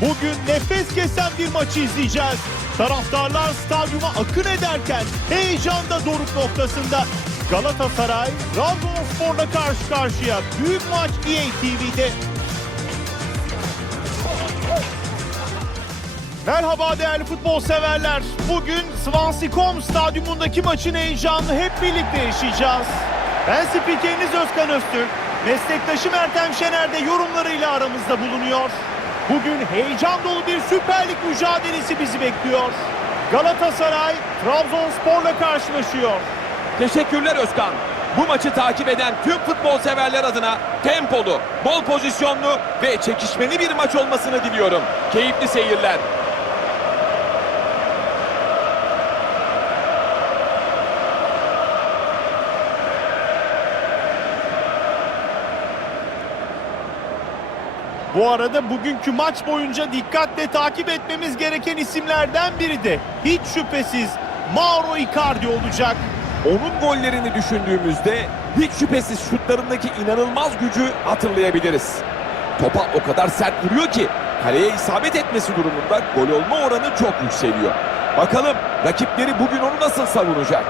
Bugün nefes kesen bir maçı izleyeceğiz. Taraftarlar stadyuma akın ederken heyecanda doruk noktasında Galatasaray Trabzonspor'la karşı karşıya. Büyük maç EA TV'de. Merhaba değerli futbol severler. Bugün Swansea.com stadyumundaki maçın heyecanını hep birlikte yaşayacağız. Ben spikeriniz Özkan Öztürk. Meslektaşım Ertem Şener de yorumlarıyla aramızda bulunuyor. Bugün heyecan dolu bir Süper Lig mücadelesi bizi bekliyor. Galatasaray Trabzonspor'la karşılaşıyor. Teşekkürler Özkan. Bu maçı takip eden tüm futbol severler adına tempolu, bol pozisyonlu ve çekişmeli bir maç olmasını diliyorum. Keyifli seyirler. Bu arada bugünkü maç boyunca dikkatle takip etmemiz gereken isimlerden biri de hiç şüphesiz Mauro Icardi olacak. Onun gollerini düşündüğümüzde hiç şüphesiz şutlarındaki inanılmaz gücü hatırlayabiliriz. Topa o kadar sert vuruyor ki kaleye isabet etmesi durumunda gol olma oranı çok yükseliyor. Bakalım rakipleri bugün onu nasıl savunacak?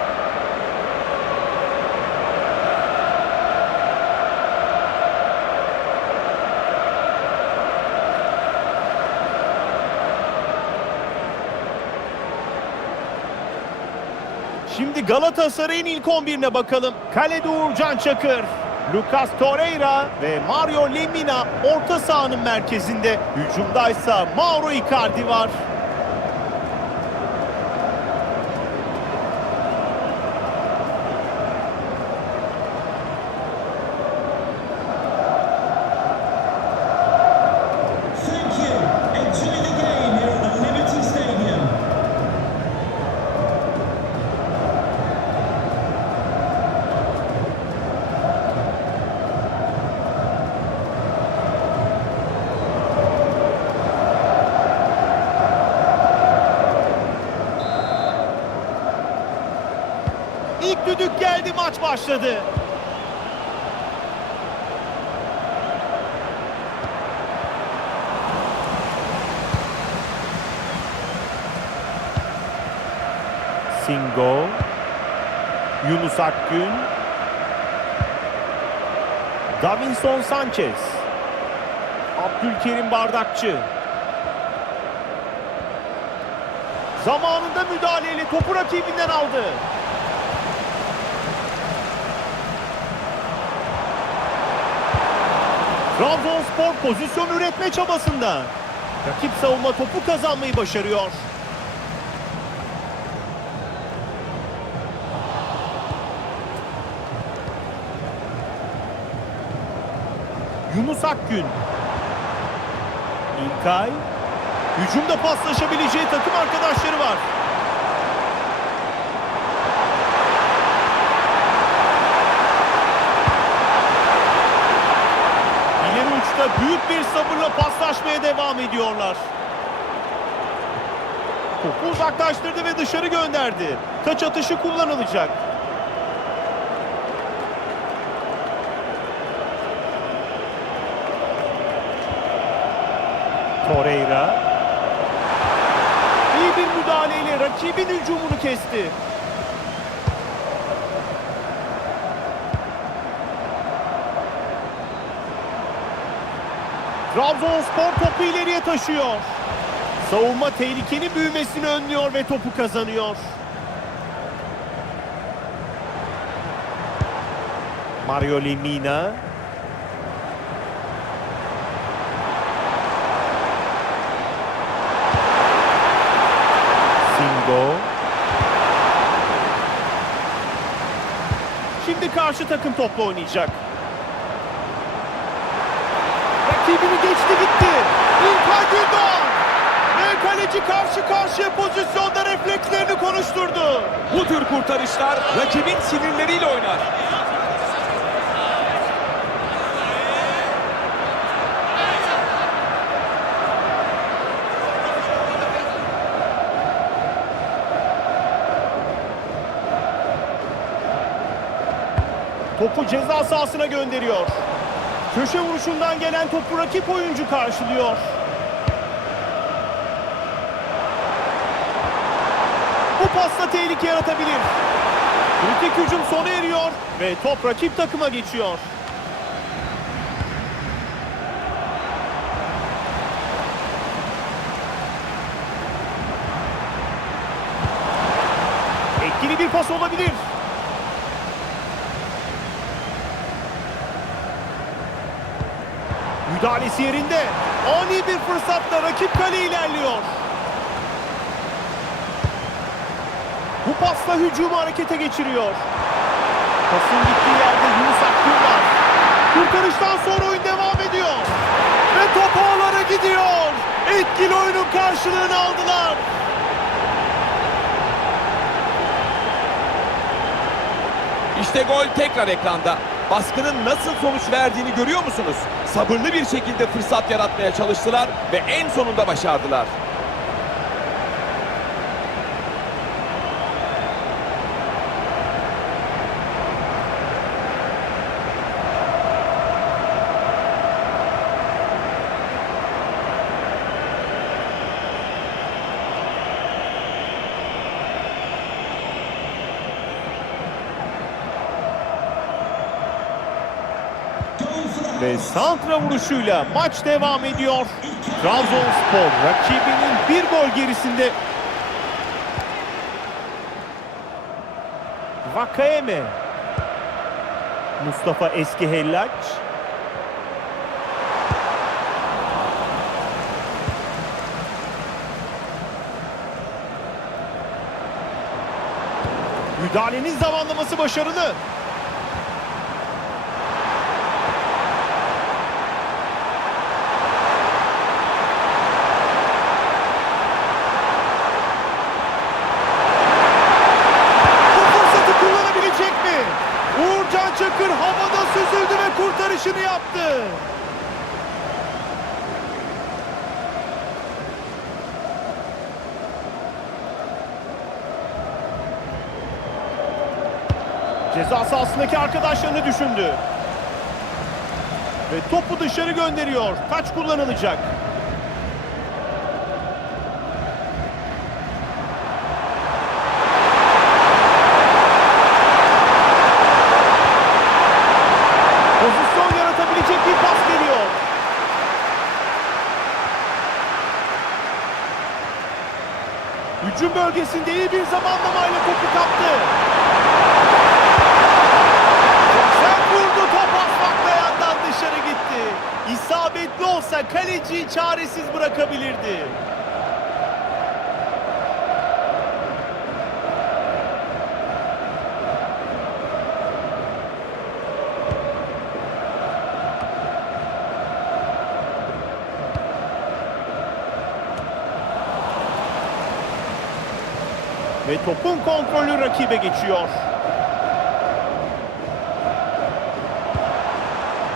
Şimdi Galatasaray'ın ilk 11'ine bakalım. Kalede Uğurcan Çakır, Lucas Torreira ve Mario Lemina orta sahanın merkezinde. Hücumdaysa Mauro Icardi var. Maç başladı. Singo, Yunus Akgün, Davinson Sanchez, Abdülkerim Bardakçı. Zamanında müdahaleyle topu rakibinden aldı. Trabzonspor pozisyon üretme çabasında. Rakip savunma topu kazanmayı başarıyor. Yunus Akgün. İlkay. Hücumda paslaşabileceği takım arkadaşları var. İleri uçta büyük bir sabırla paslaşmaya devam ediyorlar. Topu uzaklaştırdı ve dışarı gönderdi. Taç atışı kullanılacak. Torreira. İyi bir müdahaleyle rakibin hücumunu kesti. Trabzonspor topu ileriye taşıyor. Savunma tehlikenin büyümesini önlüyor ve topu kazanıyor. Mario Lemina. Singo. Şimdi karşı takım topla oynayacak. Rakibini geçti gitti. İlkay Gündoğan. Ve kaleci karşı karşıya pozisyonda reflekslerini konuşturdu. Bu tür kurtarışlar rakibin sinirleriyle oynar. Topu ceza sahasına gönderiyor. Köşe vuruşundan gelen topu rakip oyuncu karşılıyor. Bu pasla tehlike yaratabilir. Kritik hücum sona eriyor ve top rakip takıma geçiyor. Etkili bir pas olabilir. Müdahalesi yerinde. Ani bir fırsatla rakip kale ilerliyor. Bu pasla hücumu harekete geçiriyor. Pasın gittiği yerde Yunus Akgün var. Kurtarıştan sonra oyun devam ediyor. Ve top ağlara gidiyor. Etkili oyunun karşılığını aldılar. İşte gol tekrar ekranda. Baskının nasıl sonuç verdiğini görüyor musunuz? Sabırlı bir şekilde fırsat yaratmaya çalıştılar ve en sonunda başardılar. Ve santra vuruşuyla maç devam ediyor. Trabzonspor rakibinin bir gol gerisinde. Vakayeme. Mustafa Eski Hellaç. Müdahalenin zamanlaması başarılı. Bu fırsatı kullanabilecek mi? Uğurcan Çakır havada süzüldü ve kurtarışını yaptı. Ceza sahasındaki arkadaşlarını düşündü. Ve topu dışarı gönderiyor. Taç kullanılacak. Pozisyon yaratabilecek bir pas geliyor. Hücum bölgesinde iyi bir zamanlamayla topu kaptı. Sen vurdu top asfakla yandan dışarı gitti. İsabetli olsa kaleciyi çaresiz bırakabilirdi. Ve topun kontrolü rakibe geçiyor.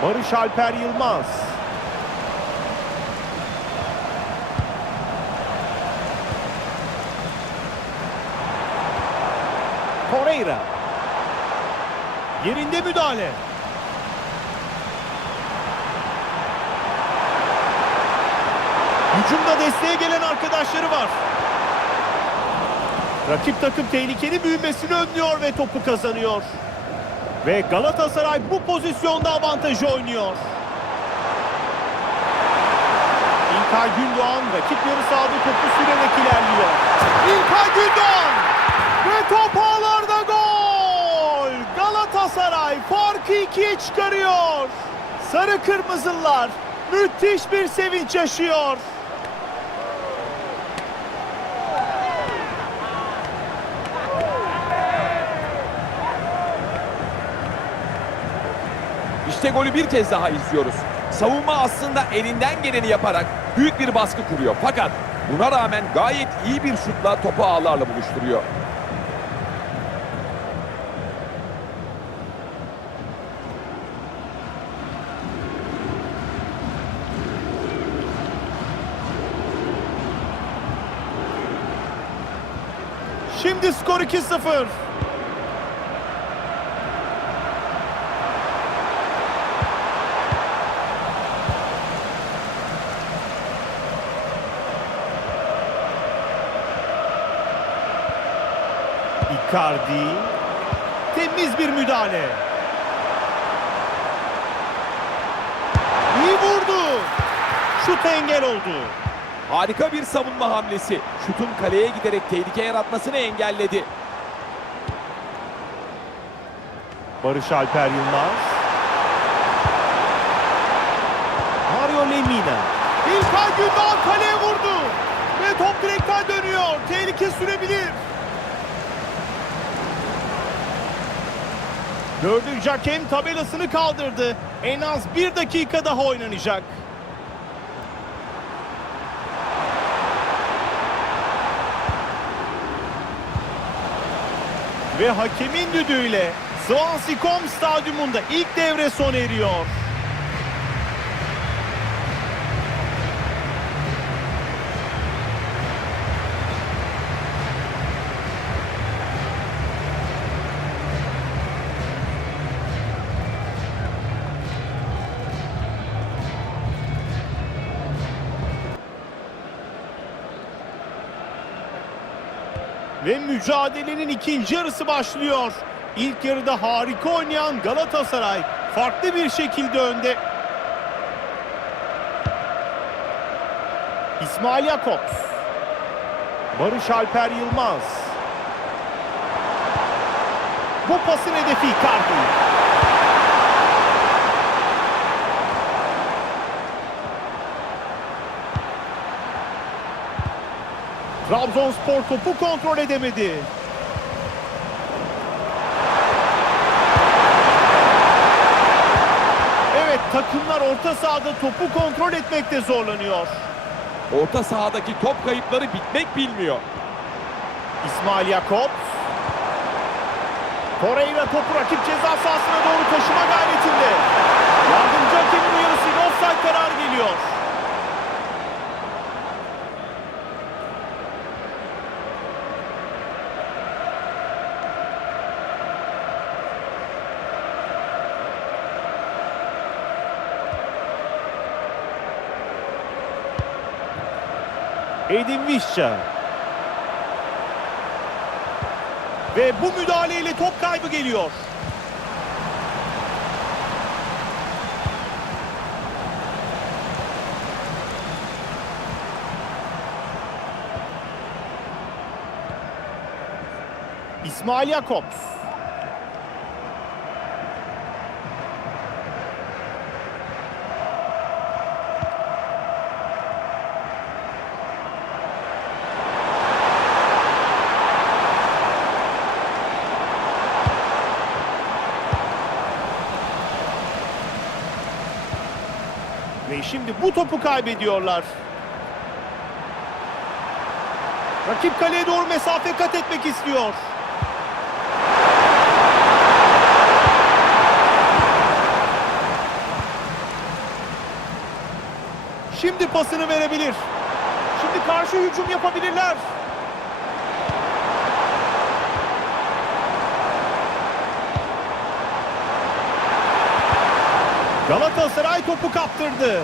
Barış Alper Yılmaz. Torreira. Yerinde müdahale. Hücumda desteğe gelen arkadaşları var. Rakip takım tehlikeli büyümesini önlüyor ve topu kazanıyor. Ve Galatasaray bu pozisyonda avantajı oynuyor. İlkay Gündoğan rakip yarı sahada topu sürerek ilerliyor. İlkay Gündoğan! Ve top ağlarda gol! Galatasaray farkı ikiye çıkarıyor. Sarı Kırmızılar müthiş bir sevinç yaşıyor. İşte golü bir kez daha izliyoruz. Savunma aslında elinden geleni yaparak büyük bir baskı kuruyor. Fakat buna rağmen gayet iyi bir şutla topu ağlarla buluşturuyor. Şimdi skor 2-0. Icardi. Temiz bir müdahale. İyi vurdu. Şut engel oldu. Harika bir savunma hamlesi. Şutun kaleye giderek tehlike yaratmasını engelledi. Barış Alper Yılmaz. Mario Lemina. İlkay Gündoğan kaleye vurdu. Ve top direkten dönüyor. Tehlike sürebilir. Dördüncü hakem tabelasını kaldırdı. En az bir dakika daha oynanacak. Ve hakemin düdüğüyle Swansea.com stadyumunda ilk devre sona eriyor. Ve mücadelenin ikinci yarısı başlıyor. İlk yarıda harika oynayan Galatasaray farklı bir şekilde önde. İsmail Jakobs. Barış Alper Yılmaz. Bu pasın hedefi Icardi. Trabzonspor topu kontrol edemedi. Evet takımlar orta sahada topu kontrol etmekte zorlanıyor. Orta sahadaki top kayıpları bitmek bilmiyor. İsmail Jakobs. Torreira topu rakip ceza sahasına doğru taşıma gayretinde. Yardımcı hakemin uyarısıyla offside kararı geliyor. Edin Visca. Ve bu müdahaleyle top kaybı geliyor. İsmail Jakobs. Şimdi bu topu kaybediyorlar. Rakip kaleye doğru mesafe kat etmek istiyor. Şimdi pasını verebilir. Şimdi karşı hücum yapabilirler. Galatasaray topu kaptırdı.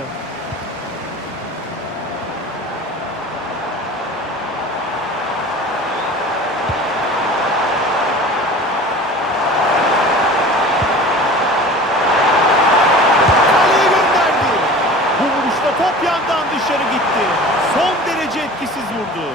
Kaleye gönderdi. Bu vuruşta top yandan dışarı gitti. Son derece etkisiz vurdu.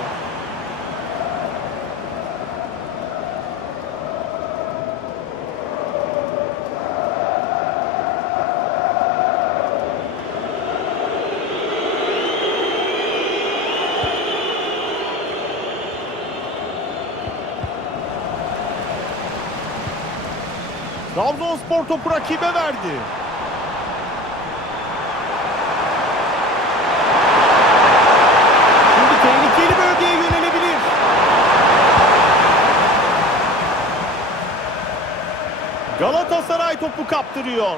Trabzonspor topu rakibe verdi. Şimdi tehlikeli bölgeye yönelebilir. Galatasaray topu kaptırıyor.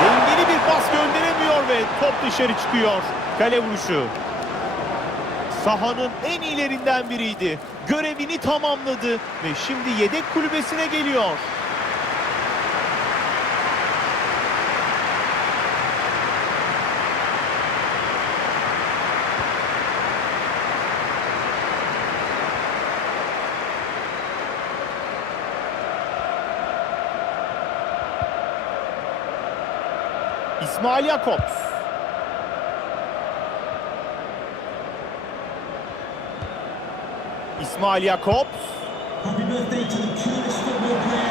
Dengeli bir pas gönderemiyor ve top dışarı çıkıyor. Kale vuruşu sahanın en ilerinden biriydi. Görevini tamamladı ve şimdi yedek kulübesine geliyor. İsmail Jakobs. İsmail player.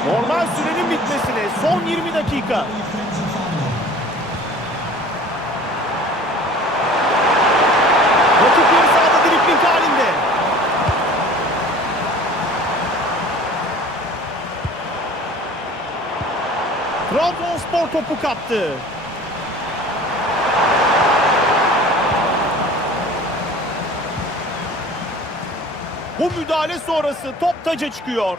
Normal sürenin bitmesine son 20 dakika. Rakip yarı sahada dripling halinde. Trabzonspor topu kaptı. Bu müdahale sonrası top taca çıkıyor.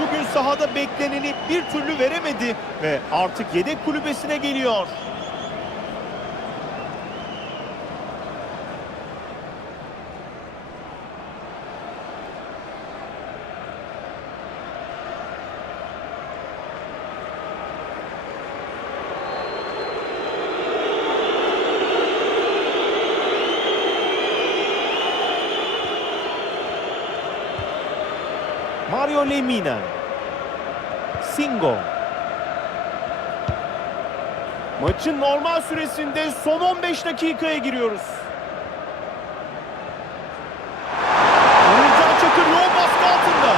Bugün sahada bekleneni bir türlü veremedi ve artık yedek kulübesine geliyor. Mario Lemina. Singo. Maçın normal süresinde son 15 dakikaya giriyoruz. Uğurcan Çakır yoğun baskı altında.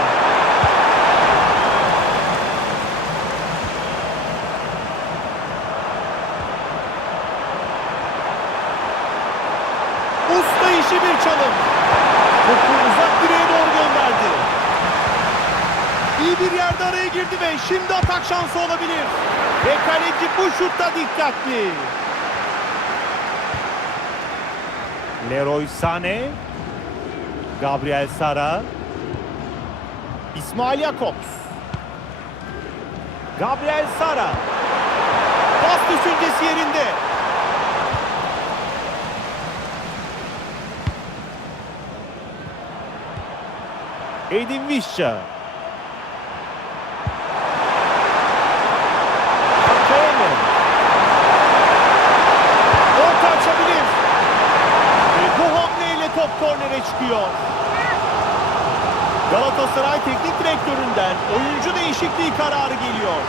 Usta işi bir çalım. Topu uzak direğe doğru gönderdi. İyi bir yerde araya girdi ve şimdi atak şansı olabilir. Ve kaleci bu şutta dikkatli. Leroy Sané. Gabriel Sara. İsmail Jakobs. Gabriel Sara. Pas düşüncesi yerinde. Edin Visca. Hakeme. Orta açabilir. Ve bu hamleyle top kornere çıkıyor. Galatasaray teknik direktöründen oyuncu değişikliği kararı geliyor.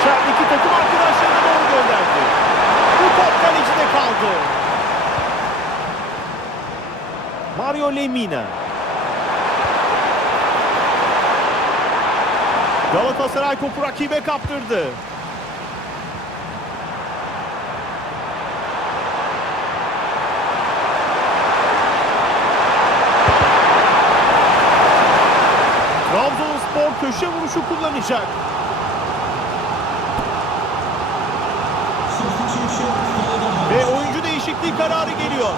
İçerideki takım arkadaşlarına doğru gönderdi. Bu top kalecide kaldı. Mario Lemina. Galatasaray topu rakibe kaptırdı. Trabzonspor köşe vuruşu kullanacak. Ve oyuncu değişikliği kararı geliyor.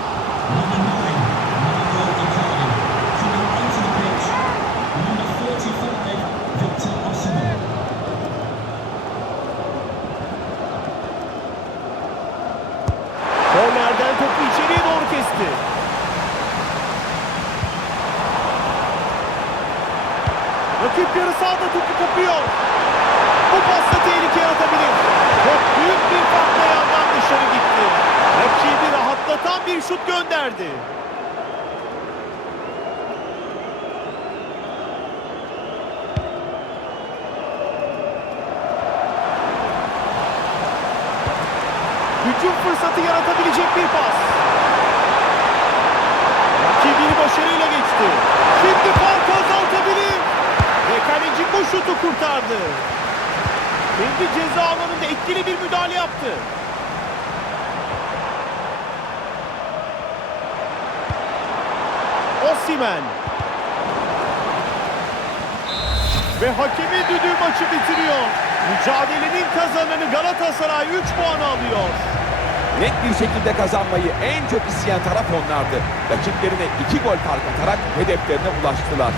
Topu içeriye doğru kesti. Rakip yarı sahada topu kopuyor. Bu pasta tehlike yaratabilir. Top büyük bir farkla yandan dışarı gitti. Rakibi rahatlatan bir şut gönderdi. Hücum fırsatı yaratabilecek bir pas. Rakibini başarıyla geçti. Şimdi farkı azaltabilir. Ve kaleci bu şutu kurtardı. Kendi ceza alanında etkili bir müdahale yaptı. Osimen. Ve hakemi düdüğü maçı bitiriyor. Mücadelenin kazananı Galatasaray 3 puan alıyor. Net bir şekilde kazanmayı en çok isteyen taraf onlardı. Rakiplerine iki gol fark atarak hedeflerine ulaştılar.